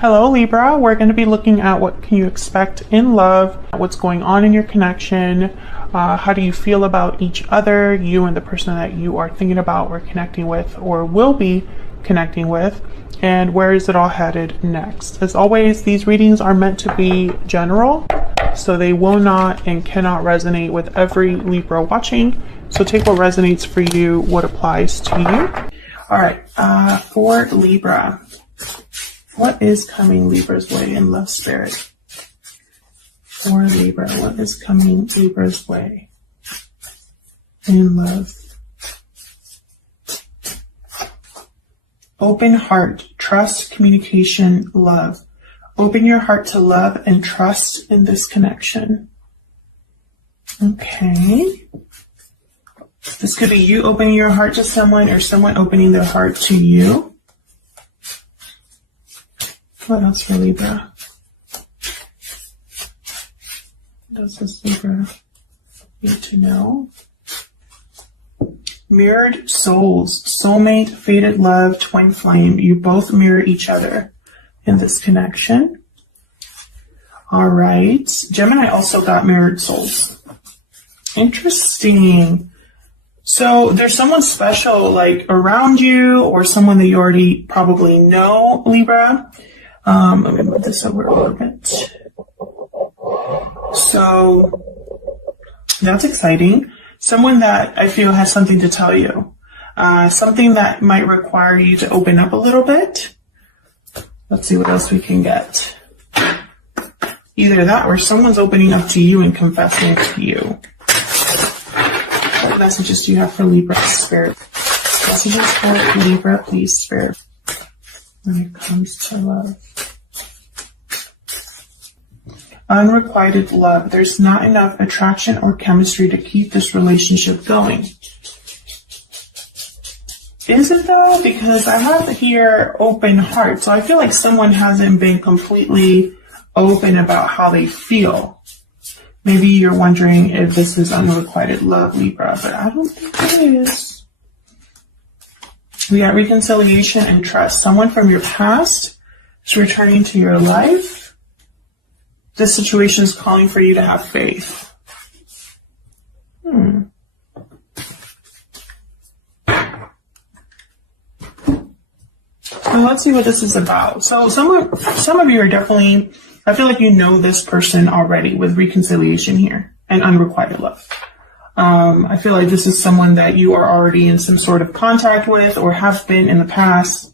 Hello Libra, we're going to be looking at what can you expect in love, what's going on in your connection, how do you feel about each other, you and the person that you are thinking about or connecting with or will be connecting with, and where is it all headed next. As always, these readings are meant to be general, so they will not and cannot resonate with every Libra watching. So take what resonates for you, what applies to you. All right, for Libra, what is coming Libra's way in love spirit? For Libra, what is coming Libra's way in love? Open heart, trust, communication, love. Open your heart to love and trust in this connection. Okay. This could be you opening your heart to someone or someone opening their heart to you. What else for Libra? What else does Libra need to know? Mirrored souls, soulmate, fated love, twin flame. You both mirror each other in this connection. All right. Gemini also got mirrored souls. Interesting. So there's someone special like around you or someone that you already probably know, Libra. Let me move this over a little bit. So that's exciting. Someone that I feel has something to tell you. Something that might require you to open up a little bit. Let's see what else we can get. Either that or someone's opening up to you and confessing to you. What messages do you have for Libra Spirit? Messages for Libra, please, Spirit, when it comes to love. Unrequited love. There's not enough attraction or chemistry to keep this relationship going. Is it though? Because I have here open heart. So I feel like someone hasn't been completely open about how they feel. Maybe you're wondering if this is unrequited love, Libra, but I don't think it is. We got reconciliation and trust. Someone from your past is returning to your life. This situation is calling for you to have faith. So let's see what this is about. So some of you are definitely, I feel like you know this person already with reconciliation here and unrequited love. I feel like this is someone that you are already in some sort of contact with or have been in the past.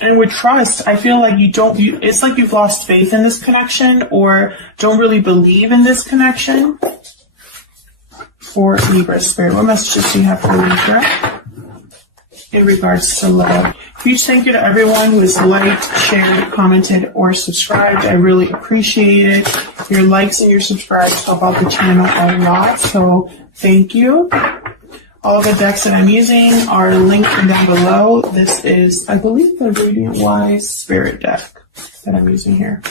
And with trust, I feel like it's like you've lost faith in this connection or don't really believe in this connection. For Libra Spirit, what messages do you have for Libra in regards to love? Huge thank you to everyone who has liked, shared, commented, or subscribed. I really appreciate it. Your likes and your subscribes help out the channel a lot, so thank you. All the decks that I'm using are linked down below. This is, I believe, the Radiant Wise Spirit deck that I'm using here.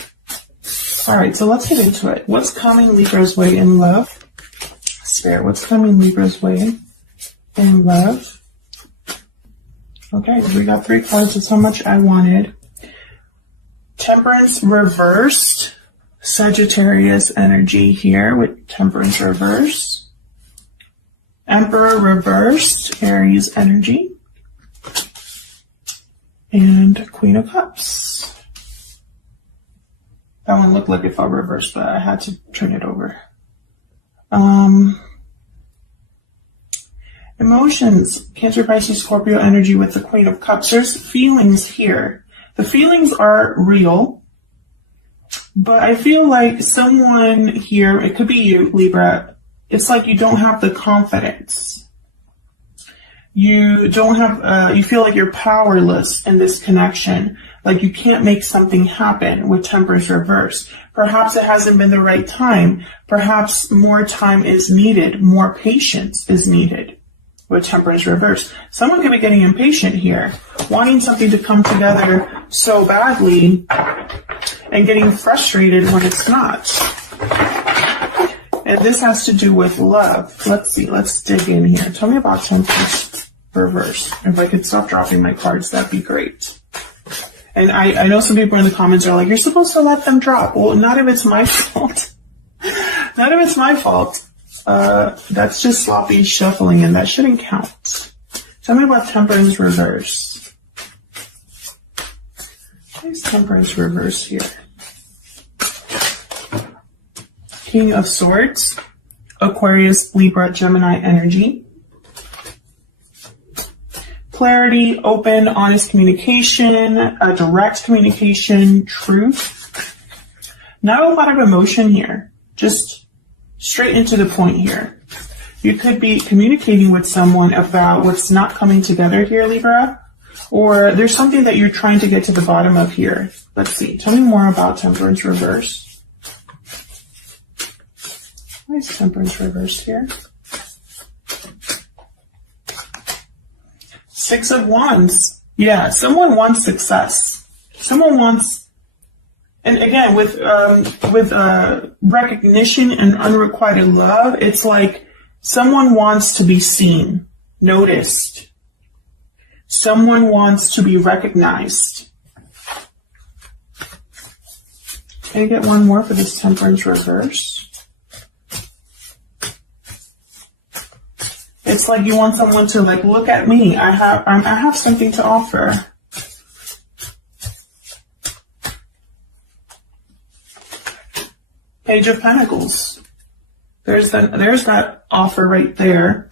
All right, so let's get into it. What's coming Libra's way in love? Spirit, what's coming Libra's way in love? Okay, we got 3 cards. That's how much I wanted. Temperance reversed. Sagittarius energy here with Temperance reversed. Emperor reversed, Aries energy, and Queen of Cups. That one looked like it felt reversed, but I had to turn it over. Emotions, Cancer, Pisces, Scorpio energy with the Queen of Cups. There's feelings here. The feelings are real, but I feel like someone here, it could be you, Libra, it's like you don't have the confidence. You don't have, you feel like you're powerless in this connection. Like you can't make something happen with Temperance reverse. Perhaps it hasn't been the right time. Perhaps more time is needed. More patience is needed with Temperance reverse. Someone could be getting impatient here, wanting something to come together so badly and getting frustrated when it's not. And this has to do with love. Let's see. Let's dig in here. Tell me about Temperance reverse. If I could stop dropping my cards, that'd be great. And I know some people in the comments are like, you're supposed to let them drop. Well, not if it's my fault. Not if it's my fault. That's just sloppy shuffling, and that shouldn't count. Tell me about Temperance reverse. Where's Temperance reverse here? King of Swords, Aquarius, Libra, Gemini energy. Clarity, open, honest communication, a direct communication, truth. Not a lot of emotion here. Just straight into the point here. You could be communicating with someone about what's not coming together here, Libra. Or there's something that you're trying to get to the bottom of here. Let's see. Tell me more about Temperance reverse. Why is Temperance reverse here? Six of Wands. Yeah, someone wants success. Someone wants, and again, with recognition and unrequited love, it's like someone wants to be seen, noticed. Someone wants to be recognized. Can I get one more for this Temperance reverse? It's like you want someone to like, look at me. I have something to offer. Page of Pentacles. There's that offer right there.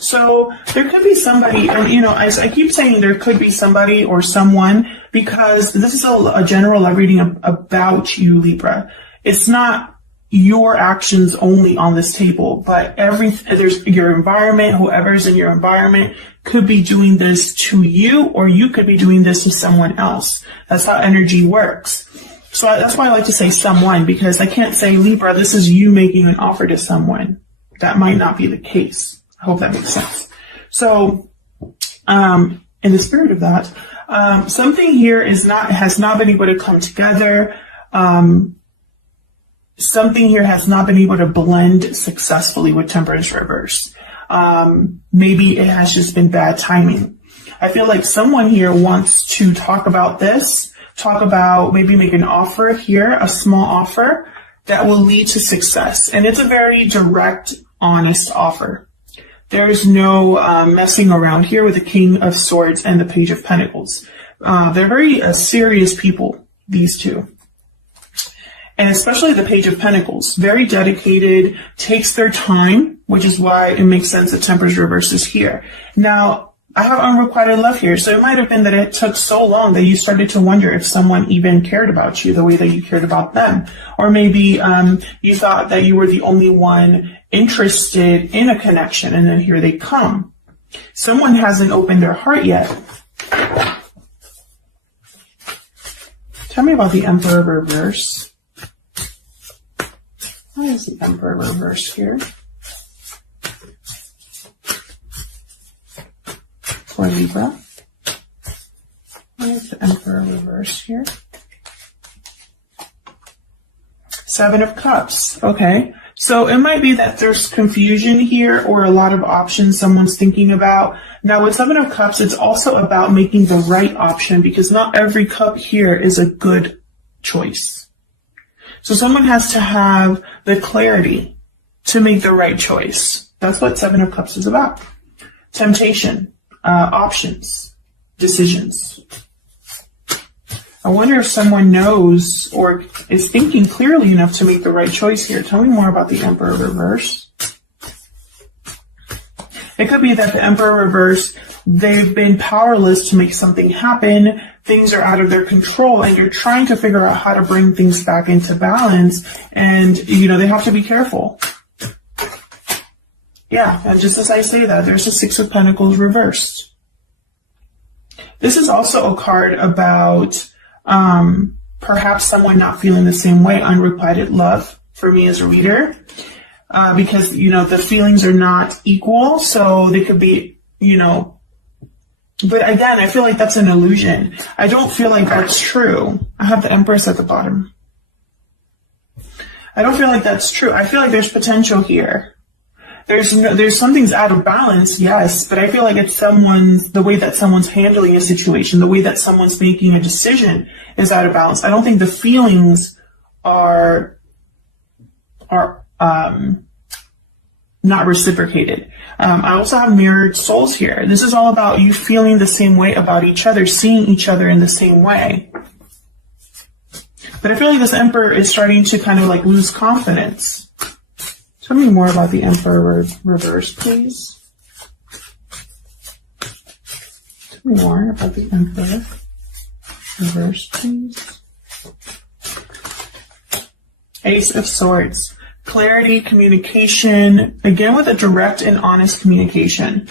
So there could be somebody, and you know, as I keep saying, there could be somebody or someone, because this is a general reading about you, Libra. It's not your actions only on this table, but there's your environment, whoever's in your environment could be doing this to you, or you could be doing this to someone else. That's how energy works. So that's why I like to say someone, because I can't say, Libra, this is you making an offer to someone. That might not be the case. I hope that makes sense. So, in the spirit of that, something here has not been able to come together. Something here has not been able to blend successfully with Temperance reverse. Maybe it has just been bad timing. I feel like someone here wants to talk about this, maybe make an offer here, a small offer that will lead to success. And it's a very direct, honest offer. There is no messing around here with the King of Swords and the Page of Pentacles. They're very serious people, these two. And especially the Page of Pentacles, very dedicated, takes their time, which is why it makes sense that Temperance reverse is here. Now, I have unrequited love here, so it might have been that it took so long that you started to wonder if someone even cared about you the way that you cared about them. Or maybe you thought that you were the only one interested in a connection, and then here they come. Someone hasn't opened their heart yet. Tell me about the Emperor reverse. Why is the Emperor reverse here? For Libra. Why is the Emperor reverse here? Seven of Cups. Okay. So it might be that there's confusion here or a lot of options someone's thinking about. Now with Seven of Cups, it's also about making the right option, because not every cup here is a good choice. So someone has to have the clarity to make the right choice. That's what Seven of Cups is about. Temptation, options, decisions. I wonder if someone knows or is thinking clearly enough to make the right choice here. Tell me more about the Emperor reverse. It could be that the Emperor reverse, they've been powerless to make something happen. Things are out of their control, and you're trying to figure out how to bring things back into balance. And, you know, they have to be careful. Yeah, and just as I say that, there's a Six of Pentacles reversed. This is also a card about perhaps someone not feeling the same way, unrequited love for me as a reader. Because, you know, the feelings are not equal, so they could be, you know, but again, I feel like that's an illusion. I don't feel like that's true. I have the Empress at the bottom. I don't feel like that's true. I feel like there's potential here. there's something's out of balance, yes, but I feel like it's the way that someone's handling a situation, the way that someone's making a decision is out of balance. I don't think the feelings are not reciprocated. I also have mirrored souls here. This is all about you feeling the same way about each other, seeing each other in the same way. But I feel like this Emperor is starting to kind of like lose confidence. Tell me more about the Emperor reverse, please. Tell me more about the Emperor reverse, please. Ace of Swords. Clarity, communication, again with a direct and honest communication.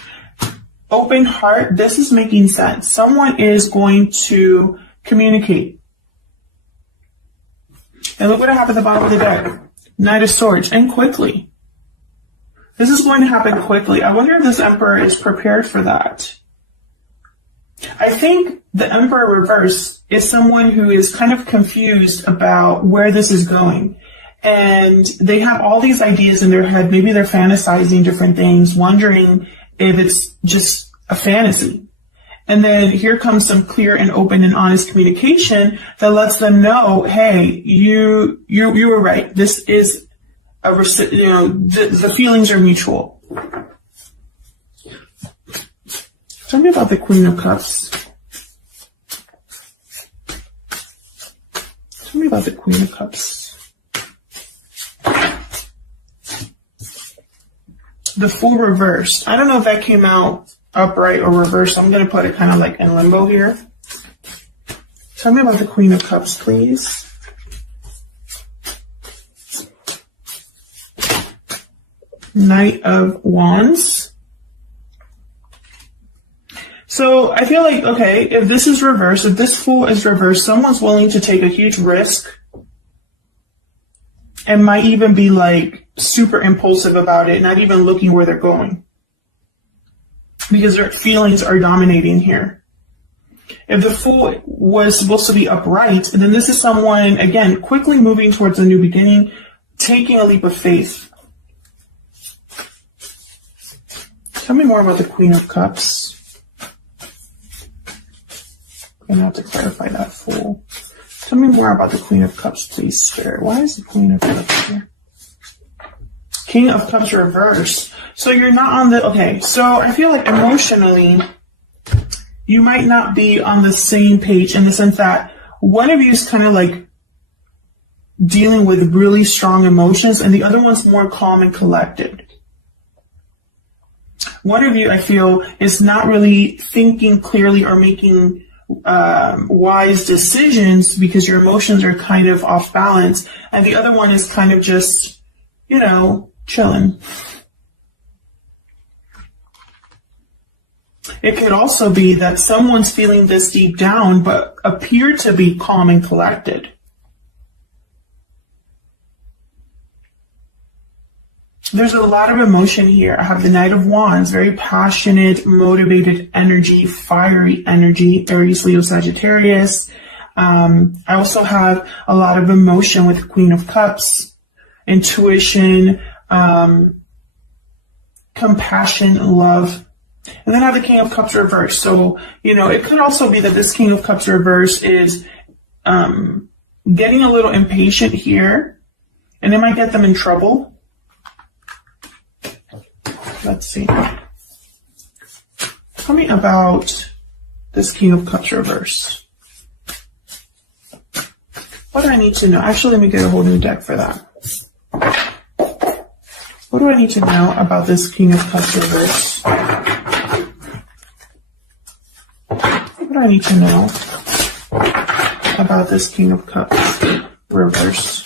Open heart, this is making sense. Someone is going to communicate. And look what I have at the bottom of the deck. Knight of Swords, and quickly. This is going to happen quickly. I wonder if this Emperor is prepared for that. I think the Emperor reverse is someone who is kind of confused about where this is going. And they have all these ideas in their head. Maybe they're fantasizing different things, wondering if it's just a fantasy. And then here comes some clear and open and honest communication that lets them know, hey, you were right. This is the feelings are mutual. Tell me about the Queen of Cups. Tell me about the Queen of Cups. The Fool reversed. I don't know if that came out upright or reversed. So I'm going to put it kind of like in limbo here. Tell me about the Queen of Cups, please. Knight of Wands. So I feel like, okay, if this is reversed, if this Fool is reversed, someone's willing to take a huge risk and might even be like super impulsive about it, not even looking where they're going, because their feelings are dominating here. If the Fool was supposed to be upright, then this is someone, again, quickly moving towards a new beginning, taking a leap of faith. Tell me more about the Queen of Cups. I'm going to have to clarify that, Fool. Tell me more about the Queen of Cups, please, Spirit. Why is the Queen of Cups here? King of Cups reverse. So you're not on the, okay, so I feel like emotionally, you might not be on the same page in the sense that one of you is kind of like dealing with really strong emotions and the other one's more calm and collected. One of you, I feel, is not really thinking clearly or making wise decisions because your emotions are kind of off balance, and the other one is kind of just, you know, chilling. It could also be that someone's feeling this deep down but appear to be calm and collected. There's a lot of emotion here. I have the Knight of Wands, very passionate, motivated energy, fiery energy, Aries, Leo, Sagittarius. I also have a lot of emotion with Queen of Cups, intuition, compassion, love. And then I have the King of Cups reverse. So, you know, it could also be that this King of Cups reverse is getting a little impatient here, and it might get them in trouble. Let's see. Tell me about this King of Cups reverse. What do I need to know? Actually, let me get a whole new deck for that. What do I need to know about this King of Cups reverse? What do I need to know about this King of Cups reverse?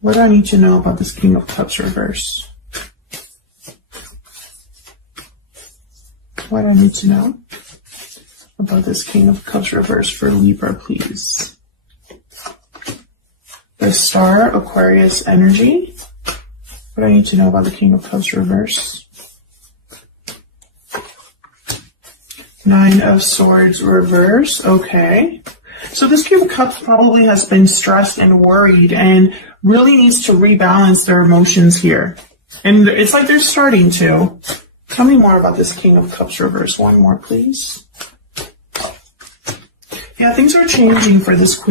What do I need to know about this King of Cups reverse? What do I need to know about this King of Cups reverse for Libra, please? The Star, Aquarius energy. What do I need to know about the King of Cups reverse? Nine of Swords reverse. Okay. So this King of Cups probably has been stressed and worried and really needs to rebalance their emotions here. And it's like they're starting to. Tell me more about this King of Cups reverse. One more, please. Yeah, things are changing for this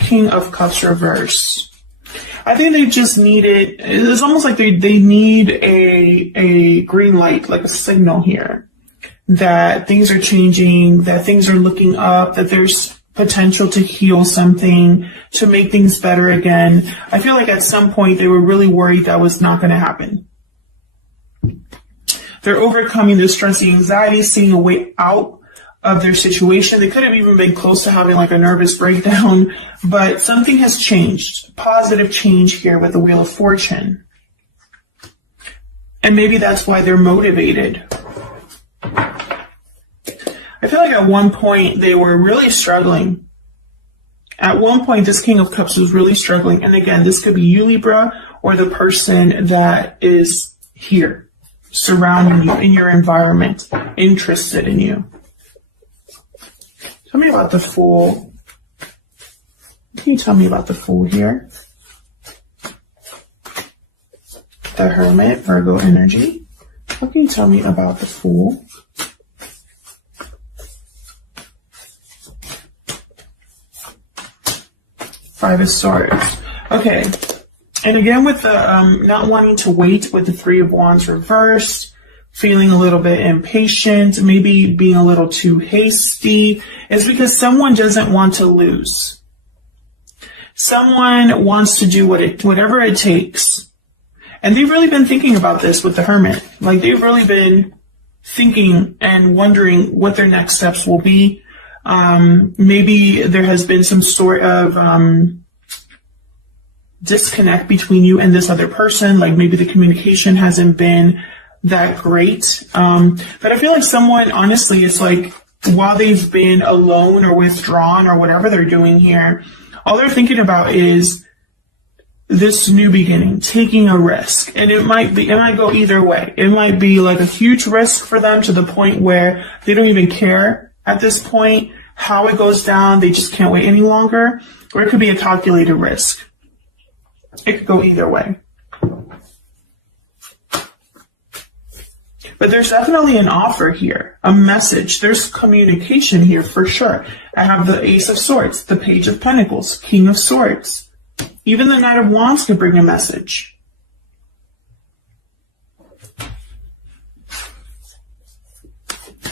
King of Cups reverse. I think they just need it. It's almost like they need a green light, like a signal here, that things are changing, that things are looking up, that there's potential to heal something, to make things better again. I feel like at some point they were really worried that was not going to happen. They're overcoming their stress and anxiety, seeing a way out of their situation. They could have even been close to having like a nervous breakdown, but something has changed. Positive change here with the Wheel of Fortune. And maybe that's why they're motivated. I feel like at one point they were really struggling. At one point, this King of Cups was really struggling. And again, this could be you, Libra, or the person that is here, surrounding you in your environment, interested in you. Tell me about the Fool. Can you tell me about the Fool here? The Hermit, Virgo energy. What can you tell me about the Fool? Five of Swords. Okay. And again, with the not wanting to wait with the Three of Wands reversed, feeling a little bit impatient, maybe being a little too hasty, is because someone doesn't want to lose. Someone wants to do whatever it takes. And they've really been thinking about this with the Hermit. Like, they've really been thinking and wondering what their next steps will be. Maybe there has been some sort of disconnect between you and this other person. Like, maybe the communication hasn't been that great. But I feel like someone, honestly, it's like while they've been alone or withdrawn or whatever they're doing here, all they're thinking about is this new beginning, taking a risk. And it might go either way. It might be like a huge risk for them to the point where they don't even care at this point how it goes down. They just can't wait any longer. Or it could be a calculated risk. It could go either way. But there's definitely an offer here, a message. There's communication here for sure. I have the Ace of Swords, the Page of Pentacles, King of Swords. Even the Knight of Wands could bring a message.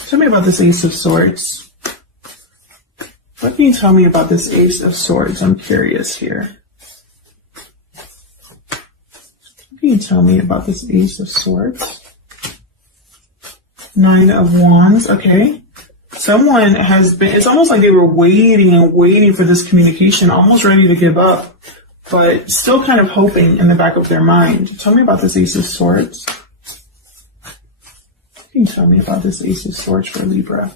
Tell me about this Ace of Swords. What can you tell me about this Ace of Swords? I'm curious here. What can you tell me about this Ace of Swords? Nine of Wands, okay. Someone has been, it's almost like they were waiting and waiting for this communication, almost ready to give up, but still kind of hoping in the back of their mind. Tell me about this Ace of Swords. Can you tell me about this Ace of Swords for Libra?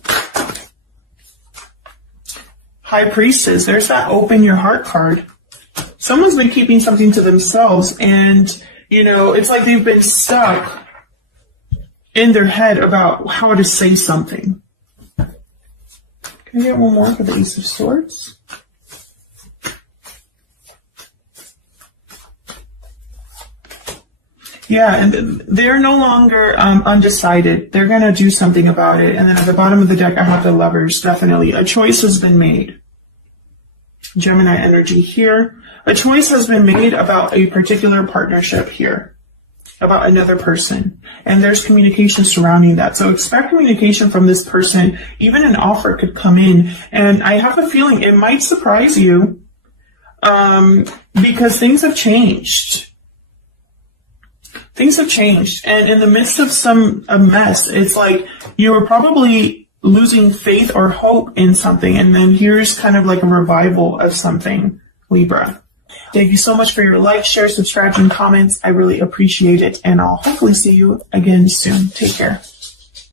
High Priestess, there's that open your heart card. Someone's been keeping something to themselves, and, you know, it's like they've been stuck in their head about how to say something. Can I get one more for the Ace of Swords? Yeah, and they're no longer undecided. They're going to do something about it. And then at the bottom of the deck, I have the Lovers, definitely. A choice has been made. Gemini energy here. A choice has been made about a particular partnership here, about another person. And there's communication surrounding that. So expect communication from this person. Even an offer could come in. And I have a feeling it might surprise you because things have changed. Things have changed. And in the midst of a mess, it's like you were probably losing faith or hope in something. And then here's kind of like a revival of something, Libra. Thank you so much for your like, share, subscribe, and comments. I really appreciate it. And I'll hopefully see you again soon. Take care.